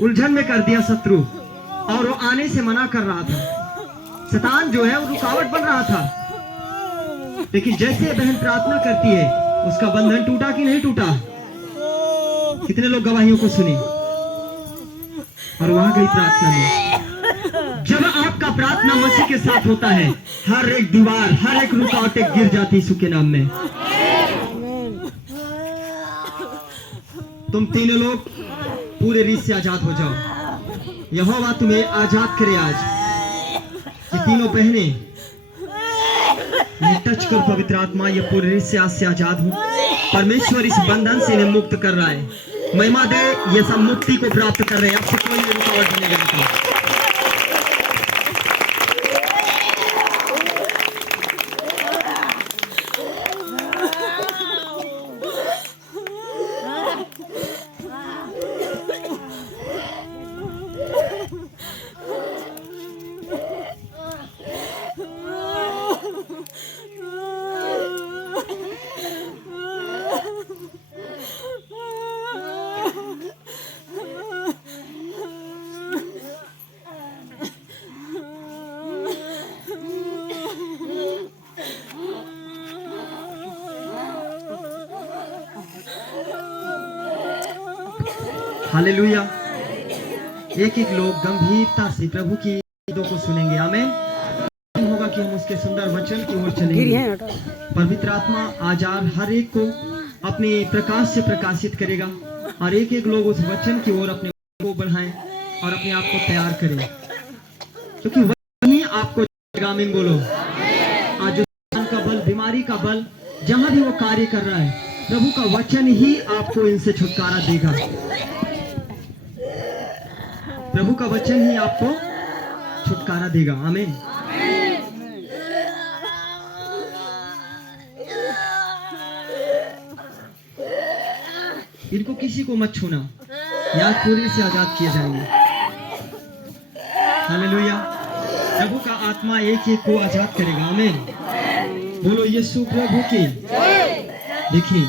उलझन में कर दिया शत्रु, और वो आने से मना कर रहा था। शैतान जो है वो रुकावट बन रहा था। लेकिन जैसे बहन प्रार्थना करती है, उसका बंधन टूटा कि नहीं टूटा? कितने लोग गवाहियों को सुने? और वहां गई प्रार्थना में। जब आपका प्रार्थना मसीह के साथ होता है, हर एक दीवार, हर एक रुकावटें गिर जाती यीशु के नाम में। तुम तीनों लोग पूरे रीत से आजाद हो जाओ। यहोवा तुम्हें आजाद करे आज। ये तीनों बहनें, ये टच कर पवित्र आत्मा, ये पूरी रीत से आज से आजाद हो। परमेश्वर इस बंधन से इन्हें मुक्त कर रहा है। महिमा दे, ये सब मुक्ति को प्राप्त कर रहे हैं। आपसे कोई रुकावट नहीं लगती। हालेलुया। एक एक लोग गंभीरता से प्रभु की बातों को सुनेंगे। आमीन। होगा कि हम उसके सुंदर वचन की ओर चलेंगे। पवित्र आत्मा आज हर एक को अपने प्रकाश से प्रकाशित करेगा, और एक एक लोग उस वचन की ओर अपने को बढ़ाएं और अपने आप को तैयार करें, क्योंकि वही आपको आमीन बोलो। आज का बल, बीमारी का बल, जहां भी वो कार्य कर रहा है, प्रभु का वचन ही आपको इनसे छुटकारा देगा। प्रभु का वचन ही आपको छुटकारा देगा। आमीन। इनको किसी को मत छूना, याद पूरी से आजाद किए जाएंगे। हालेलुया। प्रभु का आत्मा एक एक को आजाद करेगा। आमीन। बोलो यीशु प्रभु की। देखिए,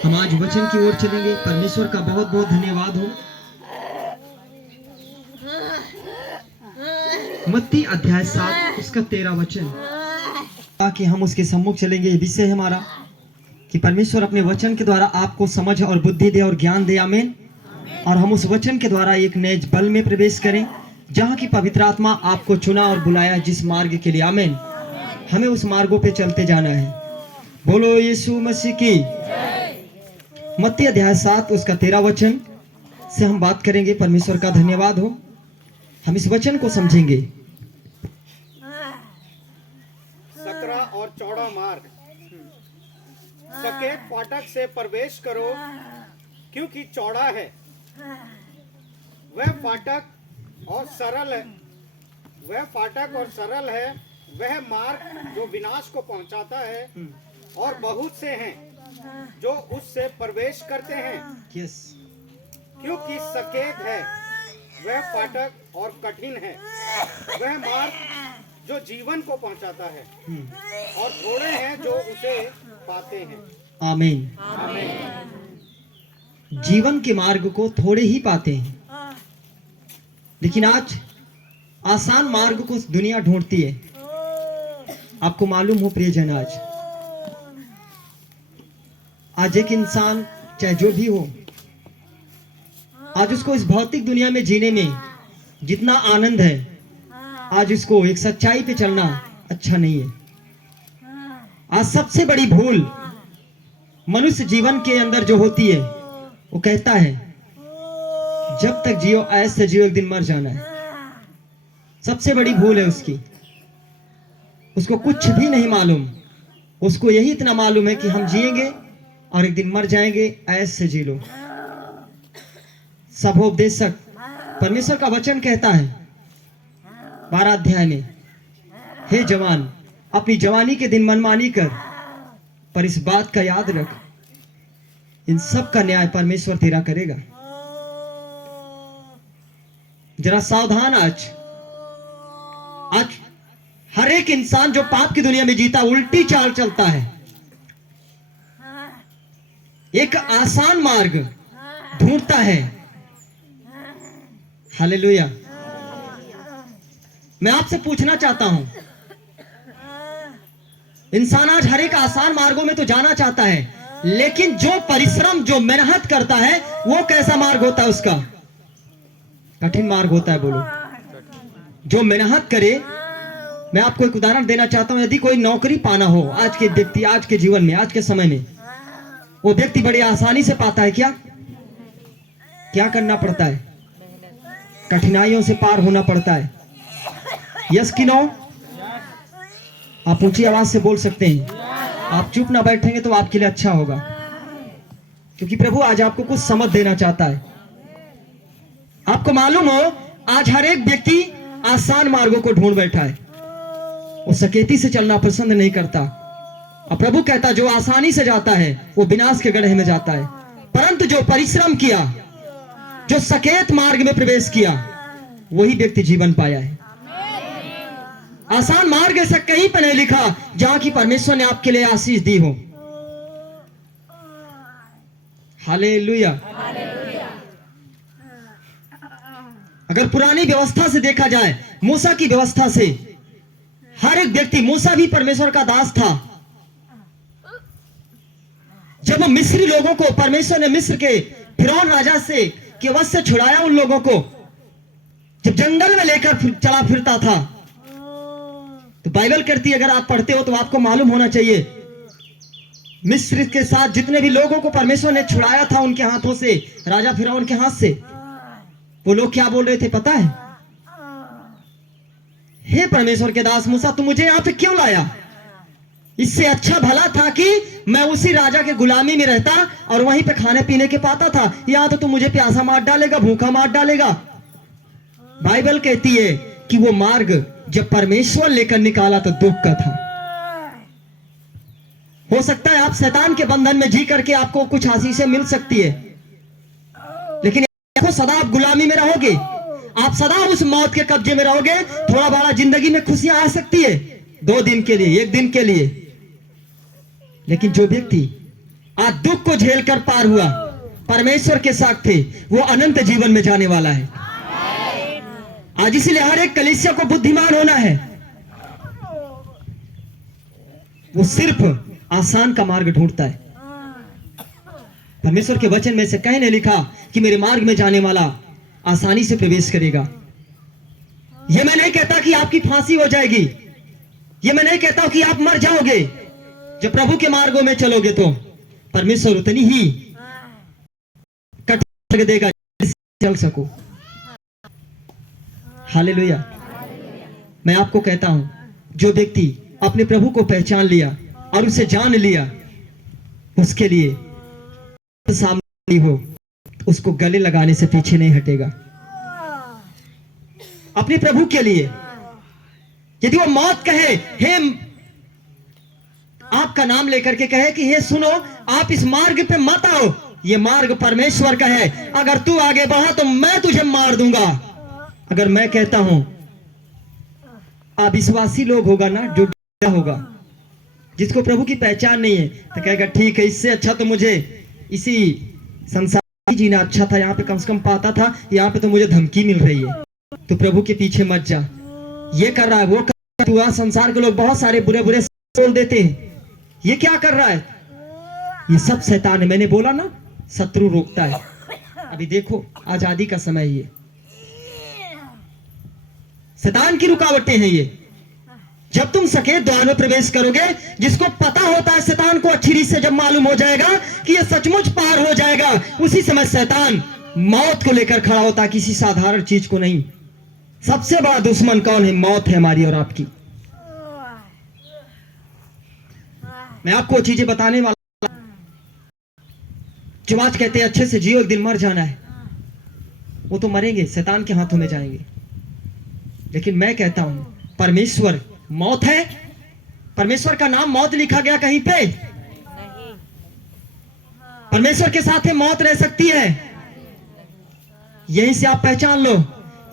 हम आज वचन की ओर चलेंगे। परमेश्वर का बहुत बहुत धन्यवाद हो। मत्ती अध्याय 7 उसका 13 वचन, ताकि हम उसके सम्मुख चलेंगे। ये विषय हमारा कि परमेश्वर अपने वचन के द्वारा आपको समझ और बुद्धि दे और ज्ञान दे। आमीन। और हम उस वचन के द्वारा एक नए बल में प्रवेश करें, जहां की पवित्र आत्मा आपको चुना और बुलाया जिस मार्ग के लिए। आमीन। हमें उस मार्गों पे चलते जाना है। बोलो यीशु मसीह की। मत्ती अध्याय 7 उसका 13 वचन से हम बात करेंगे। परमेश्वर का धन्यवाद हो। हम इस वचन को समझेंगे। सकरा और चौड़ा मार्ग, सकेत फाटक से प्रवेश करो, क्योंकि चौड़ा है वह फाटक और सरल है, वह फाटक और सरल है वह मार्ग जो विनाश को पहुंचाता है, और बहुत से हैं जो उससे प्रवेश करते हैं। क्योंकि सकेत है वह फाटक और कठिन है वह मार्ग जो जीवन को पहुंचाता है, और थोड़े हैं जो उसे पाते हैं। आमीन। जीवन के मार्ग को थोड़े ही पाते हैं, लेकिन आज आसान मार्ग को दुनिया ढूंढती है। आपको मालूम हो प्रियजन, आज एक इंसान चाहे जो भी हो, आज उसको इस भौतिक दुनिया में जीने में जितना आनंद है, आज उसको एक सच्चाई पे चलना अच्छा नहीं है। आज सबसे बड़ी भूल मनुष्य जीवन के अंदर जो होती है, वो कहता है जब तक जियो ऐसे जियो, एक दिन मर जाना है। सबसे बड़ी भूल है उसकी। उसको कुछ भी नहीं मालूम, उसको यही इतना मालूम है कि हम जिएंगे और एक दिन मर जाएंगे, ऐसे जी लो। सभोपदेशक परमेश्वर का वचन कहता है 12 अध्याय में, हे जवान, अपनी जवानी के दिन मनमानी कर, पर इस बात का याद रख, इन सब का न्याय परमेश्वर तेरा करेगा। जरा सावधान। आज हर एक इंसान जो पाप की दुनिया में जीता उल्टी चाल चलता है, एक आसान मार्ग ढूंढता है, हालेलुया। मैं आपसे पूछना चाहता हूं, इंसान आज हर एक आसान मार्गों में तो जाना चाहता है, लेकिन जो परिश्रम, जो मेहनत करता है, वो कैसा मार्ग होता है उसका? कठिन मार्ग होता है। बोलो, जो मेहनत करे। मैं आपको एक उदाहरण देना चाहता हूं। यदि कोई नौकरी पाना हो आज के व्यक्ति, आज के जीवन में, आज के समय में, वो व्यक्ति बड़ी आसानी से पाता है क्या? क्या करना पड़ता है? कठिनाइयों से पार होना पड़ता है। यस कि नो? आप ऊंची आवाज से बोल सकते हैं। आप चुप ना बैठेंगे तो आपके लिए अच्छा होगा, क्योंकि प्रभु आज आपको कुछ समझ देना चाहता है। आपको मालूम हो, आज हर एक व्यक्ति आसान मार्गों को ढूंढ बैठा है। वो सकेती से चलना पसंद नहीं करता। और प्रभु कहता, जो आसानी से जाता है वो विनाश के गड्ढे में जाता है, परंतु जो परिश्रम किया, जो सकेत मार्ग में प्रवेश किया, वही व्यक्ति जीवन पाया है। आसान मार्ग ऐसा कहीं पर नहीं लिखा जहां की परमेश्वर ने आपके लिए आशीष दी हो। हालेलुया। अगर पुरानी व्यवस्था से देखा जाए, मूसा की व्यवस्था से, हर एक व्यक्ति, मूसा भी परमेश्वर का दास था। जब वो मिस्री लोगों को परमेश्वर ने मिस्र के फिरौन राजा से के वश से छुड़ाया, उन लोगों को जब जंगल में लेकर चला फिरता था, तो बाइबल कहती है, अगर आप पढ़ते हो तो आपको मालूम होना चाहिए, मिस्र के साथ जितने भी लोगों को परमेश्वर ने छुड़ाया था उनके हाथों से, राजा फिरौन के हाथ से, वो लोग क्या बोल रहे थे पता है? हे परमेश्वर के दास मूसा, तू मुझे यहां पे क्यों लाया? इससे अच्छा भला था कि मैं उसी राजा के गुलामी में रहता और वहीं पे खाने पीने के पाता था। यहां तो तू मुझे प्यासा मार डालेगा, भूखा मार डालेगा। बाइबल कहती है कि वो मार्ग जब परमेश्वर लेकर निकाला तो दुख का था। हो सकता है आप शैतान के बंधन में जी करके आपको कुछ आशीषें मिल सकती है, लेकिन सदा आप गुलामी में रहोगे, आप सदा उस मौत के कब्जे में रहोगे। थोड़ा बड़ा जिंदगी में खुशियां आ सकती है, 2 दिन के लिए, 1 दिन के लिए, लेकिन जो व्यक्ति आज दुख को झेलकर पार हुआ, परमेश्वर के साथ थे, वो अनंत जीवन में जाने वाला है। आज इसलिए हर एक कलीसिया को बुद्धिमान होना है। वो सिर्फ आसान का मार्ग ढूंढता है। परमेश्वर के वचन में से कहीं नहीं लिखा कि मेरे मार्ग में जाने वाला आसानी से प्रवेश करेगा। यह मैं नहीं कहता कि आपकी फांसी हो जाएगी, यह मैं नहीं कहता कि आप मर जाओगे। जब प्रभु के मार्गों में चलोगे तो परमेश्वर उतनी ही कठिन देगा चल सको। हालेलुया। मैं आपको कहता हूं, जो व्यक्ति अपने प्रभु को पहचान लिया और उसे जान लिया, उसके लिए सामने हो, उसको गले लगाने से पीछे नहीं हटेगा। अपने प्रभु के लिए यदि वो मौत कहे, हे आपका नाम लेकर के कहे कि हे सुनो, आप इस मार्ग पे मत आओ, ये मार्ग परमेश्वर का है, अगर तू आगे बढ़ा तो मैं तुझे मार दूंगा। अगर मैं कहता हूं, अविश्वासी लोग होगा ना, जो होगा, जिसको प्रभु की पहचान नहीं है, तो कहेगा ठीक है, इससे अच्छा तो मुझे इसी संसार ही जीना अच्छा था, यहाँ पे कम से कम पाता था, यहाँ पे तो मुझे धमकी मिल रही है। तो प्रभु के पीछे मत जा, ये कर रहा है, वो कर रहा है। संसार के लोग बहुत सारे बुरे बुरे बोल देते हैं, ये क्या कर रहा है, ये सब शैतान है। मैंने बोला ना, शत्रु रोकता है। अभी देखो, आजादी का समय ये शैतान की रुकावटें हैं। ये जब तुम सकेत द्वार में प्रवेश करोगे, जिसको पता होता है, शैतान को अच्छी रीत से जब मालूम हो जाएगा कि ये सचमुच पार हो जाएगा, उसी समय शैतान मौत को लेकर खड़ा होता है, किसी साधारण चीज को नहीं। सबसे बड़ा दुश्मन कौन है? मौत है, हमारी और आपकी। मैं आपको चीजें बताने वाला, जो आज कहते हैं अच्छे से जियो, एक दिन मर जाना है, वो तो मरेंगे, शैतान के हाथों में जाएंगे। लेकिन मैं कहता हूं, परमेश्वर मौत है। परमेश्वर का नाम मौत लिखा गया कहीं पे? परमेश्वर के साथ है मौत रह सकती है। यहीं से आप पहचान लो,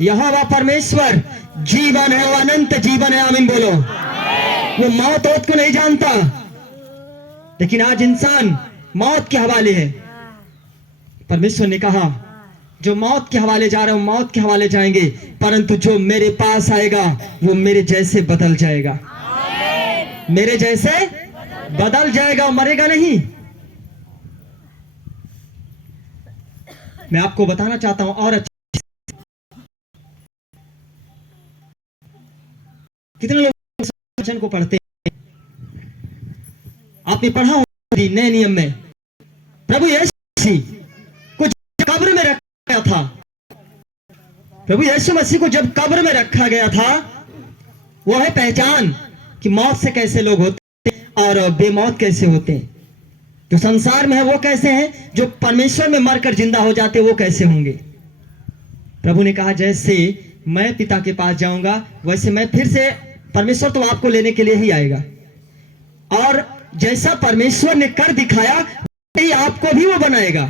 यहोवा परमेश्वर जीवन है, वो अनंत जीवन है। आमीन बोलो। वो मौत को नहीं जानता, लेकिन आज इंसान मौत के हवाले है। परमेश्वर ने कहा जो मौत के हवाले जा रहे हो मौत के हवाले जाएंगे, परंतु जो मेरे पास आएगा वो मेरे जैसे बदल जाएगा, मेरे जैसे बदल जाएगा, मरेगा नहीं। मैं आपको बताना चाहता हूं और कितने लोग वचन को पढ़ते हैं? आपने पढ़ा होगा नए नियम में प्रभु यीशु मसीह को कब्र में रखा गया था, प्रभु यीशु मसीह को जब कब्र में रखा गया था, वो है पहचान कि मौत से कैसे लोग होते हैं और बेमौत कैसे होते हैं। जो संसार में है वो कैसे हैं, जो परमेश्वर में मरकर जिंदा हो जाते वो कैसे होंगे। प्रभु ने कहा जैसे मैं पिता के पास जाऊंगा वैसे मैं फिर से, परमेश्वर तो आपको लेने के लिए ही आएगा, और जैसा परमेश्वर ने कर दिखाया वैसे ही आपको भी वो बनाएगा,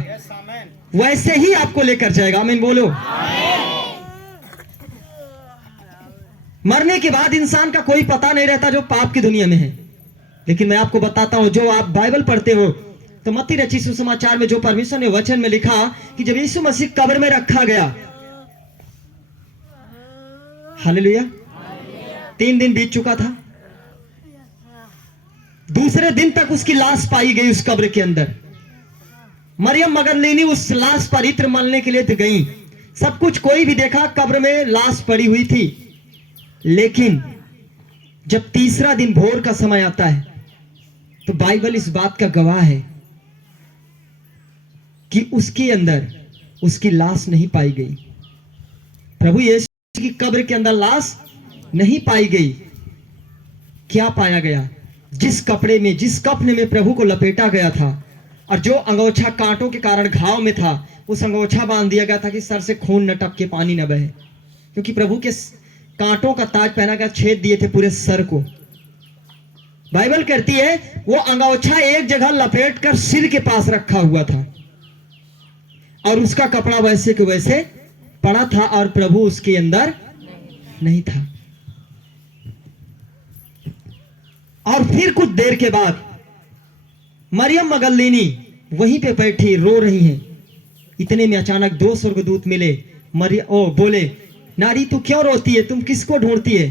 वैसे ही आपको लेकर जाएगा। आमीन बोलो। मरने के बाद इंसान का कोई पता नहीं रहता जो पाप की दुनिया में है, लेकिन मैं आपको बताता हूं, जो आप बाइबल पढ़ते हो तो मत्ती रची सुसमाचार में जो परमेश्वर ने वचन में लिखा कि जब यीशु मसीह कब्र में रखा गया, हालेलुया, 3 दिन बीत चुका था, दूसरे दिन तक उसकी लाश पाई गई उस कब्र के अंदर। मरियम मगदलीनी उस लाश पर इत्र मलने के लिए तो गई, सब कुछ कोई भी देखा, कब्र में लाश पड़ी हुई थी, लेकिन जब तीसरा दिन भोर का समय आता है तो बाइबल इस बात का गवाह है कि उसके अंदर उसकी लाश नहीं पाई गई। प्रभु यीशु की कब्र के अंदर लाश नहीं पाई गई। क्या पाया गया? जिस कपड़े में, जिस कफन में प्रभु को लपेटा गया था और जो अंगोछा कांटों के कारण घाव में था, उस अंगोछा बांध दिया गया था कि सर से खून न टपके, पानी न बहे, क्योंकि प्रभु के कांटों का ताज पहना गया, छेद दिए थे पूरे सर को। बाइबल कहती है वो अंगोछा एक जगह लपेट कर सिर के पास रखा हुआ था और उसका कपड़ा वैसे के वैसे पड़ा था और प्रभु उसके अंदर नहीं था। और फिर कुछ देर के बाद मरियम मगदलीनी वहीं पे बैठी रो रही हैं। इतने में अचानक 2 स्वर्गदूत मिले। बोले, नारी तू क्यों रोती है, तुम किसको ढूंढती है?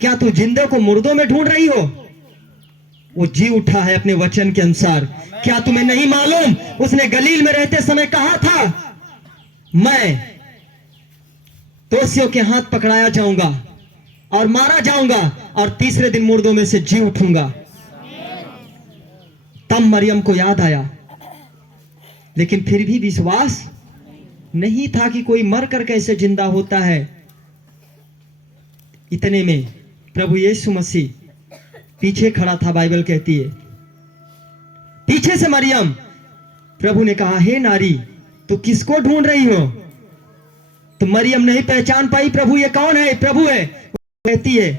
क्या तू जिंदे को मुर्दों में ढूंढ रही हो? वो जी उठा है अपने वचन के अनुसार। क्या तुम्हें नहीं मालूम उसने गलील में रहते समय कहा था, मैं दोषियों के हाथ पकड़ाया जाऊंगा और मारा जाऊंगा और तीसरे दिन मुर्दों में से जी उठूंगा। तब मरियम को याद आया, लेकिन फिर भी विश्वास नहीं था कि कोई मरकर कैसे जिंदा होता है। इतने में प्रभु यीशु मसीह पीछे खड़ा था। बाइबल कहती है पीछे से मरियम, प्रभु ने कहा, हे नारी तू किसको ढूंढ रही हो? तो मरियम नहीं पहचान पाई प्रभु ये कौन है, प्रभु है। कहती है,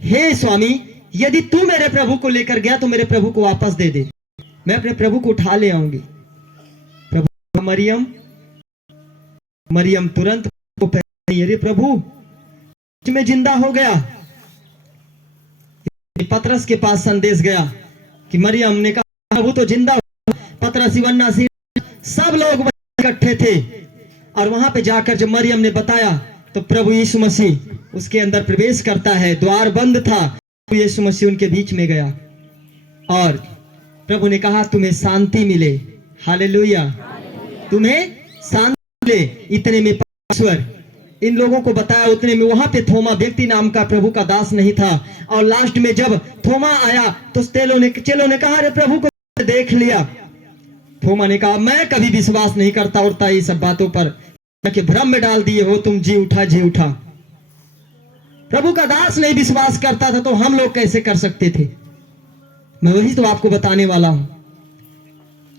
हे स्वामी, यदि तू मेरे प्रभु को लेकर गया तो मेरे प्रभु को वापस दे दे, मैं अपने प्रभु को उठा ले आऊंगी। प्रभु मरियम तुरंत अरे प्रभु में जिंदा हो गया। पतरस के पास संदेश गया कि मरियम ने कहा प्रभु तो जिंदा हो। पतरस, यूहन्ना, सब लोग इकट्ठे थे और वहां पे जाकर जब मरियम ने बताया तो प्रभु यीशु मसीह उसके अंदर प्रवेश करता है। द्वार बंद था, प्रभु यीशु मसीह उनके बीच में गया और प्रभु ने कहा तुम्हें शांति मिले। हालेलुया, तुम्हें शांति मिले। इतने में परमेश्वर इन लोगों को बताया। उतने में वहां पे थोमा व्यक्ति नाम का प्रभु का दास नहीं था और लास्ट में जब थोमा आया तो चेलों ने कहा, अरे प्रभु को देख लिया। थोमा ने कहा, मैं कभी विश्वास नहीं करता उड़ता ये सब बातों पर, कि भ्रम में डाल दिए हो तुम, जी उठा जी उठा। प्रभु का दास नहीं विश्वास करता था तो हम लोग कैसे कर सकते थे? मैं वही तो आपको बताने वाला हूं।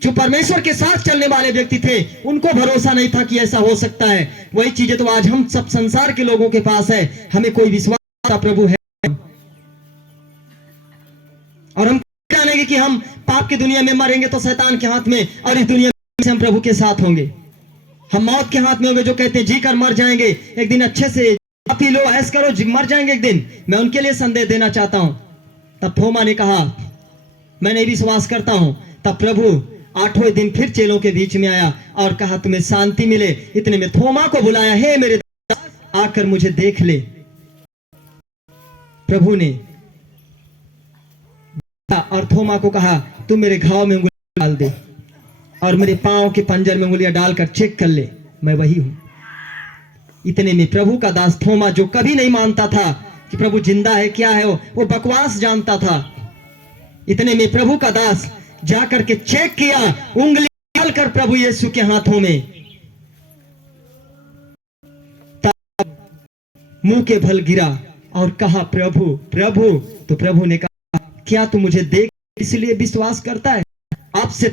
जो परमेश्वर के साथ चलने वाले व्यक्ति थे उनको भरोसा नहीं था कि ऐसा हो सकता है। वही चीजें तो आज हम सब संसार के लोगों के पास है। हमें कोई विश्वास प्रभु है और हम जानेंगे कि हम पाप की दुनिया में मरेंगे तो शैतान के हाथ में, और इस दुनिया में हम प्रभु के साथ होंगे। हम मौत के हाथ में होंगे। जो कहते हैं जी कर मर जाएंगे एक दिन, अच्छे से पी लो, ऐश करो, मर जाएंगे एक दिन। मैं उनके लिए संदेश देना चाहता हूं। तब थोमा ने कहा मैं नहीं विश्वास करता हूं। तब प्रभु 8वें दिन फिर चेलों के बीच में आया और कहा तुम्हें शांति मिले। इतने में थोमा को बुलाया, हे मेरे दास आकर मुझे देख ले। प्रभु ने और थोमा को कहा तुम मेरे घाव में उंगली डाल दे और मेरे पांव के पंजर में उंगलियां डालकर चेक कर ले, मैं वही हूं। इतने में प्रभु का दास थोमा, जो कभी नहीं मानता था कि प्रभु जिंदा है क्या है, वो बकवास जानता था, इतने में प्रभु का दास जाकर के चेक किया, उंगली डालकर प्रभु यीशु के हाथों में, तब मुंह के बल गिरा और कहा प्रभु प्रभु। तो प्रभु ने कहा क्या तू मुझे देख इसलिए विश्वास करता है?